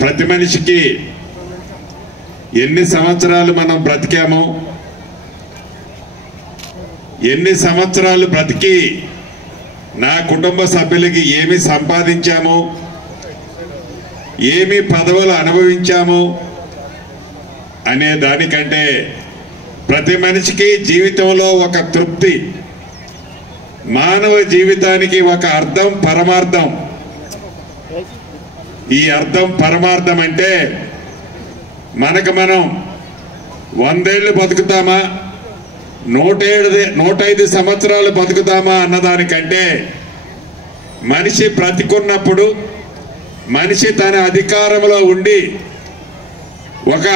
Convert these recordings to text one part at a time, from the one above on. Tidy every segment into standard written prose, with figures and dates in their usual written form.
ప్రతి మనిషికి ఎన్ని సంవత్సరాలు మనం బ్రతికామో, ఎన్ని సంవత్సరాలు బ్రతికి నా కుటుంబ సభ్యులకి ఏమి సంపాదించామో, ఏమి పదవులు అనుభవించామో అనే దానికంటే ప్రతి మనిషికి జీవితంలో ఒక తృప్తి, మానవ జీవితానికి ఒక అర్థం పరమార్థం. ఈ అర్థం పరమార్థం అంటే మనకు మనం 100 ఏళ్ళు బతుకుతామా, 105 సంవత్సరాలు బతుకుతామా అన్నదానికంటే మనిషి బ్రతికున్నప్పుడు మనిషి తన అధికారంలో ఉండి ఒక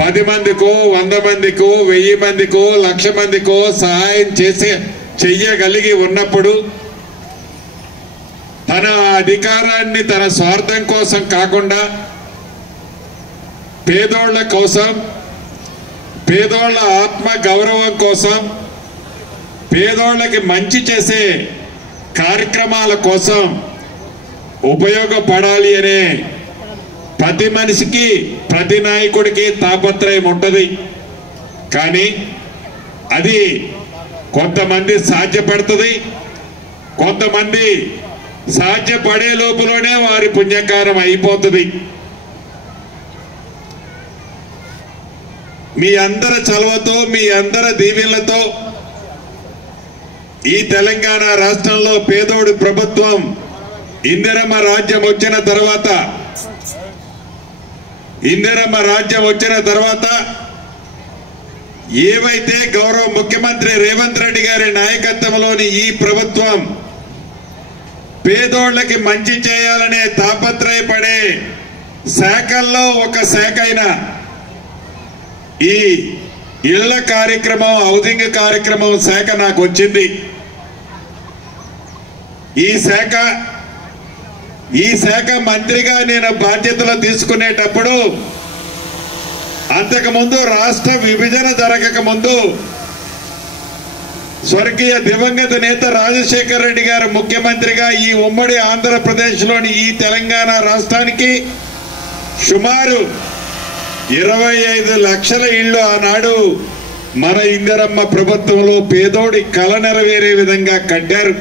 10 మందికో 100 మందికో 1000 మందికో 1,00,000 మందికో సహాయం చెయ్యగలిగి ఉన్నప్పుడు తన అధికారాన్ని తన స్వార్థం కోసం కాకుండా పేదోళ్ల కోసం, పేదోళ్ల ఆత్మ గౌరవం కోసం, పేదోళ్లకి మంచి చేసే కార్యక్రమాల కోసం ఉపయోగపడాలి అనే ప్రతి మనిషికి, ప్రతి నాయకుడికి తాపత్రయం ఉంటుంది. కానీ అది కొంతమంది సాధ్యపడుతుంది, కొంతమంది సాధ్యపడే లోపులోనే వారి పుణ్యకారం అయిపోతుంది. మీ అందరి చలవతో, మీ అందరి దీవెనలతో ఈ తెలంగాణ రాష్ట్రంలో పేదోడి ప్రభుత్వం ఇందిరమ్మ రాజ్యం వచ్చిన తర్వాత ఏవైతే గౌరవ ముఖ్యమంత్రి రేవంత్ రెడ్డి గారి నాయకత్వంలోని ఈ ప్రభుత్వం పేదోళ్లకి మంచి చేయాలనే తాపత్రయపడే శాఖల్లో ఒక శాఖ అయిన ఈ ఇళ్ల కార్యక్రమం, హౌసింగ్ కార్యక్రమం శాఖ నాకు వచ్చింది. ఈ శాఖ మంత్రిగా నేను బాధ్యతలు తీసుకునేటప్పుడు అంతకుముందు రాష్ట్ర విభజన జరగక ముందు స్వర్గీయ దివంగత నేత రాజశేఖర రెడ్డి గారు ముఖ్యమంత్రిగా ఈ ఉమ్మడి ఆంధ్రప్రదేశ్లోని ఈ తెలంగాణ రాష్ట్రానికి సుమారు 25 లక్షల ఇళ్లు ఆనాడు మన ఇందిరమ్మ ప్రభుత్వంలో పేదోడి కల నెరవేరే విధంగా కట్టారు.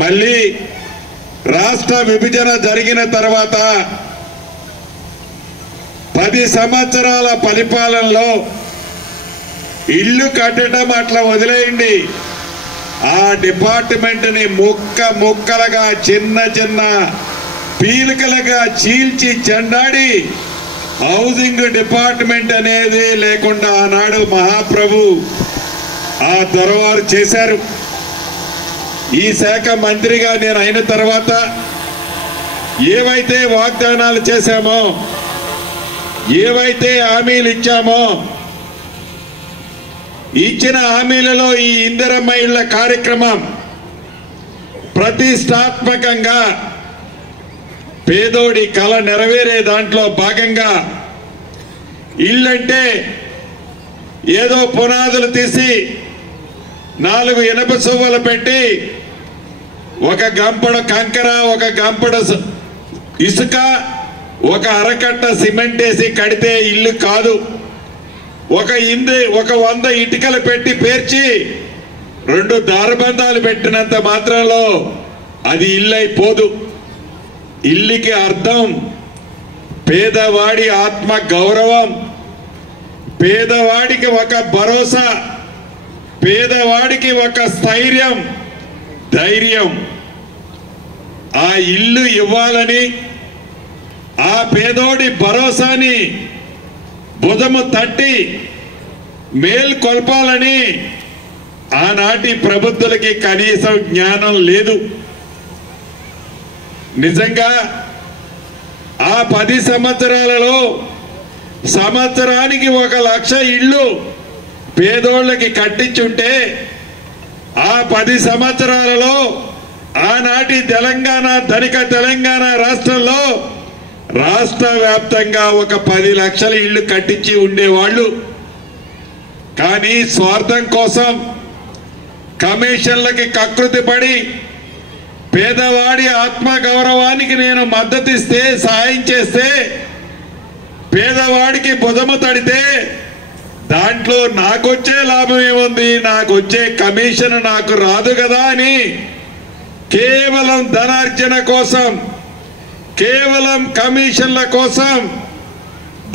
మళ్ళీ రాష్ట్ర విభజన జరిగిన తర్వాత 10 సంవత్సరాల పరిపాలనలో ఇల్లు కట్టడం అట్లా వదిలేయండి, ఆ డిపార్ట్మెంట్ ని ముక్కలుగా చిన్న పీలికలుగా చీల్చి చెండాడి హౌసింగ్ డిపార్ట్మెంట్ అనేది లేకుండా ఆనాడు మహాప్రభు ఆ దొరవారు చేశారు. ఈ శాఖ మంత్రిగా నేను అయిన తర్వాత ఏవైతే వాగ్దానాలు చేశామో, ఏవైతే హామీలు ఇచ్చామో, ఇచ్చిన హామీలలో ఈ ఇందిరమ్మ ఇళ్ల కార్యక్రమం ప్రతిష్టాత్మకంగా పేదోడి కల నెరవేరే దాంట్లో భాగంగా ఇల్లంటే ఏదో పునాదులు తీసి 4 ఇనుప సువ్వలు పెట్టి ఒక గంపడ కంకర, ఒక గంపడ ఇసుక, ఒక అరకట్ట సిమెంట్ వేసి కడితే ఇల్లు కాదు. ఒక 100 ఇటుకలు పెట్టి పేర్చి 2 దారబంధాలు పెట్టినంత మాత్రంలో అది ఇల్లు అయిపోదు. ఇల్లుకి అర్థం పేదవాడి ఆత్మ గౌరవం, పేదవాడికి ఒక భరోసా, పేదవాడికి ఒక స్థైర్యం, ధైర్యం. ఆ ఇల్లు ఇవ్వాలని, ఆ పేదోడి భరోసాని భుజము తట్టి మేల్కొల్పాలని ఆనాటి ప్రభుత్వాలకి కనీసం జ్ఞానం లేదు. నిజంగా ఆ 10 సంవత్సరాలలో సంవత్సరానికి 1,00,000 ఇళ్ళు పేదోళ్ళకి కట్టించుంటే ఆ 10 సంవత్సరాలలో ఆనాటి తెలంగాణ ధనిక తెలంగాణ రాష్ట్రంలో రాష్ట్ర వ్యాప్తంగా ఒక 10 లక్షల ఇళ్ళు కట్టించి ఉండేవాళ్ళు. కానీ స్వార్థం కోసం కమిషన్లకి కకృతి పడి పేదవాడి ఆత్మ గౌరవానికి నేను మద్దతిస్తే, సహాయం చేస్తే, పేదవాడికి భుజము తడితే దాంట్లో నాకొచ్చే లాభం ఏముంది, నాకొచ్చే కమిషన్ నాకు రాదు కదా అని కేవలం ధనార్జన కోసం, కేవలం కమిషన్ల కోసం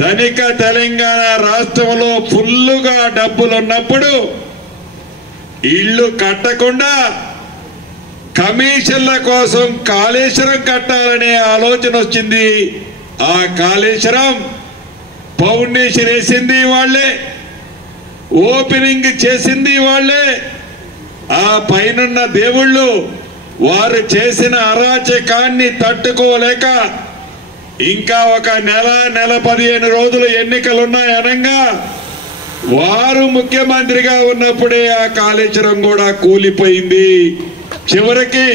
ధనిక తెలంగాణ రాష్ట్రంలో ఫుల్లుగా డబ్బులున్నప్పుడు ఇళ్ళు కట్టకుండా కమిషన్ల కోసం కాళేశ్వరం కట్టాలనే ఆలోచన వచ్చింది. ఆ కాళేశ్వరం ఫౌండేషన్ వేసింది వాళ్ళే, ఓపెనింగ్ చేసింది వాళ్ళే. ఆ పైనున్న దేవుళ్ళు వారు చేసిన అరాచకాన్ని తట్టుకోలేక ఇంకా ఒక నెల 15 రోజులు ఎన్నికలున్నాయి అనగా వారు ముఖ్యమంత్రిగా ఉన్నప్పుడే ఆ కాళేశ్వరం కూడా కూలిపోయింది. చివరికి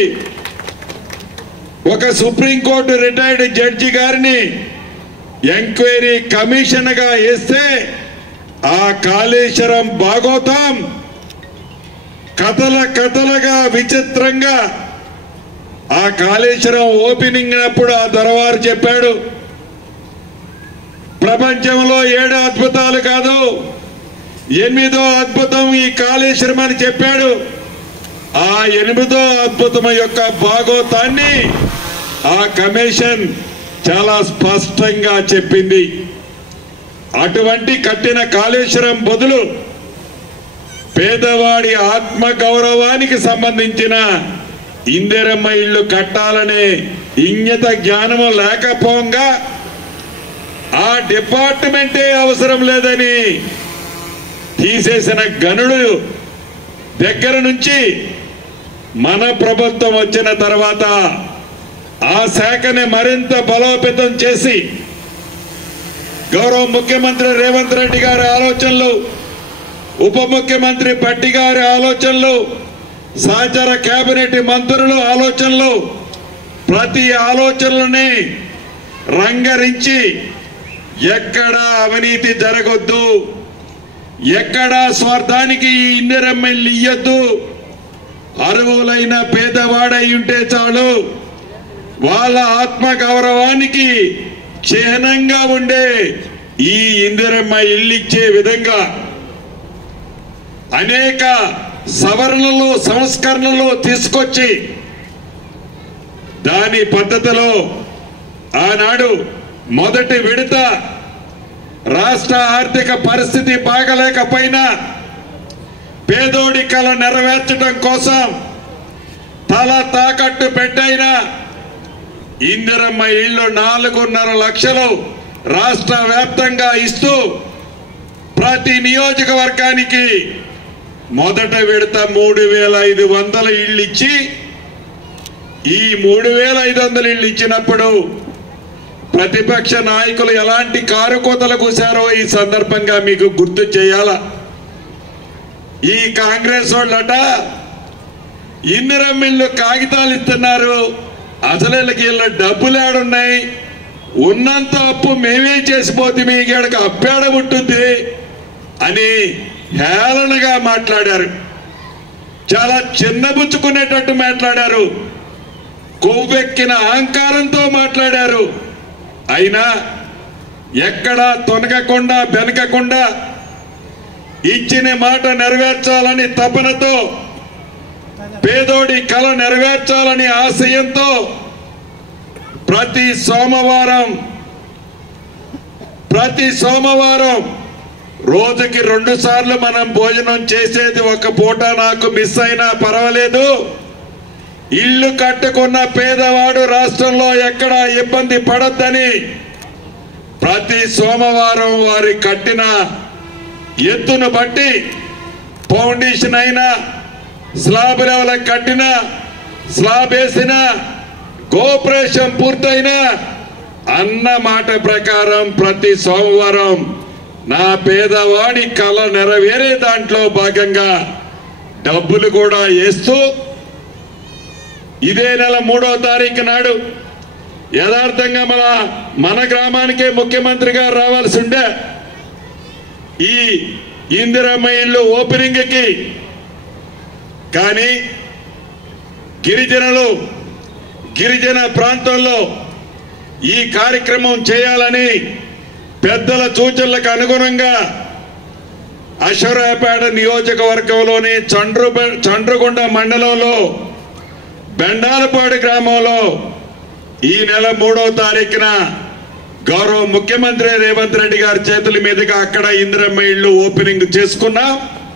ఒక సుప్రీంకోర్టు రిటైర్డ్ జడ్జి గారిని ఎంక్వైరీ కమిషన్ గా వేస్తే ఆ కాళేశ్వరం భాగోతం కథలుగా విచిత్రంగా ఆ కాళేశ్వరం ఓపెనింగ్ అప్పుడు ఆ దొరవారు చెప్పాడు, ప్రపంచంలో 7 అద్భుతాలు కాదు 8వ అద్భుతం ఈ కాళేశ్వరం అని చెప్పాడు. ఆ 8వ అద్భుతం యొక్క భాగోతాన్ని ఆ కమిషన్ చాలా స్పష్టంగా చెప్పింది. అటువంటి కట్టిన కాళేశ్వరం బదులు పేదవాడి ఆత్మ గౌరవానికి సంబంధించిన ఇందిరమ్మ ఇళ్ళు కట్టాలనే ఇంగిత జ్ఞానము లేకపోగా ఆ డిపార్ట్మెంటే అవసరం లేదని తీసేసిన గనుడు దగ్గర నుంచి మన ప్రభుత్వం వచ్చిన తర్వాత ఆ శాఖని మరింత బలోపేతం చేసి గౌరవ ముఖ్యమంత్రి రేవంత్ రెడ్డి గారి ఆలోచనలు, ఉప ముఖ్యమంత్రి భట్టి గారి ఆలోచనలు, సహచర కేబినెట్ మంత్రులు ఆలోచనలు, ప్రతి ఆలోచనలని రంగరించి ఎక్కడా అవినీతి జరగొద్దు, ఎక్కడా స్వార్థానికి ఇందిరమ్మ ఇల్లు ఇయ్యొద్దు, అర్హులైన పేదవాడై ఉంటే చాలు, వాళ్ళ ఆత్మ గౌరవానికి చిహ్నంగా ఉండే ఈ ఇందిరమ్మ ఇల్లు ఇచ్చే విధంగా అనేక సవరణలు, సంస్కరణలు తీసుకొచ్చి దాని పద్ధతిలో ఆనాడు మొదటి విడత రాష్ట్ర ఆర్థిక పరిస్థితి బాగలేకపోయినా పేదోడి కల నెరవేర్చడం కోసం తల తాకట్టు పెట్టైనా ఇందిరమ్మ ఇళ్ళు 4.5 లక్షలు రాష్ట్ర వ్యాప్తంగా ఇస్తూ ప్రతి నియోజకవర్గానికి మొదట విడత 3,500 ఇళ్ళు ఇచ్చి, ఈ 3,500 ఇళ్ళు ఇచ్చినప్పుడు ప్రతిపక్ష నాయకులు ఎలాంటి కారుకోతలు కూశారో ఈ సందర్భంగా మీకు గుర్తు చేయాలా. ఈ కాంగ్రెస్ వాళ్ళట ఇందిరమ్మ ఇళ్ళు కాగితాలు ఇస్తున్నారు, అసలు వీళ్ళ డబ్బులు ఏడున్నాయి, ఉన్నంత అప్పు మేమే చేసిపోతే మీకేడకు అప్పేడ ఉంటుంది అని హేళనగా మాట్లాడారు. చాలా చిన్నబుచ్చుకునేటట్టు మాట్లాడారు, కొవ్వెక్కిన అహంకారంతో మాట్లాడారు. అయినా ఎక్కడా తొనగకుండా బెనకకుండా ఇచ్చిన మాట నెరవేర్చాలని తపనతో, పేదోడి కళ నెరవేర్చాలని ఆశయంతో ప్రతి సోమవారం రోజుకి 2 సార్లు మనం భోజనం చేసేది, ఒక పూట నాకు మిస్ అయినా పర్వాలేదు, ఇల్లు కట్టుకున్న పేదవాడు రాష్ట్రంలో ఎక్కడా ఇబ్బంది పడొద్దని ప్రతి సోమవారం వారి కట్టిన ఎత్తును బట్టి ఫౌండేషన్ అయినా, స్లాబ్ లెవెల్ కట్టిన, స్లాబ్ వేసిన, కోఆపరేషన్ పూర్తయినా అన్న మాట ప్రకారం ప్రతి సోమవారం నా పేదవాడి కళ నెరవేరే దాంట్లో భాగంగా డబ్బులు కూడా వేస్తూ ఇదే నెల 3వ తారీఖు నాడు యథార్థంగా మన గ్రామానికే ముఖ్యమంత్రి గారు రావాల్సి ఉండే ఈ ఇందిరమ్మ ఇల్లు ఓపెనింగ్ కి, కానీ గిరిజనులు గిరిజన ప్రాంతాల్లో ఈ కార్యక్రమం చేయాలని పెద్దల సూచనలకు అనుగుణంగా అశ్వరాయపేట నియోజకవర్గంలోని చండ్రగుండ మండలంలో బెండాలపాడు గ్రామంలో ఈ నెల 3వ తారీఖున గౌరవ ముఖ్యమంత్రి రేవంత్ రెడ్డి గారి చేతుల మీదుగా అక్కడ ఇందిరమ్మ ఇళ్లు ఓపెనింగ్ చేసుకున్నాం.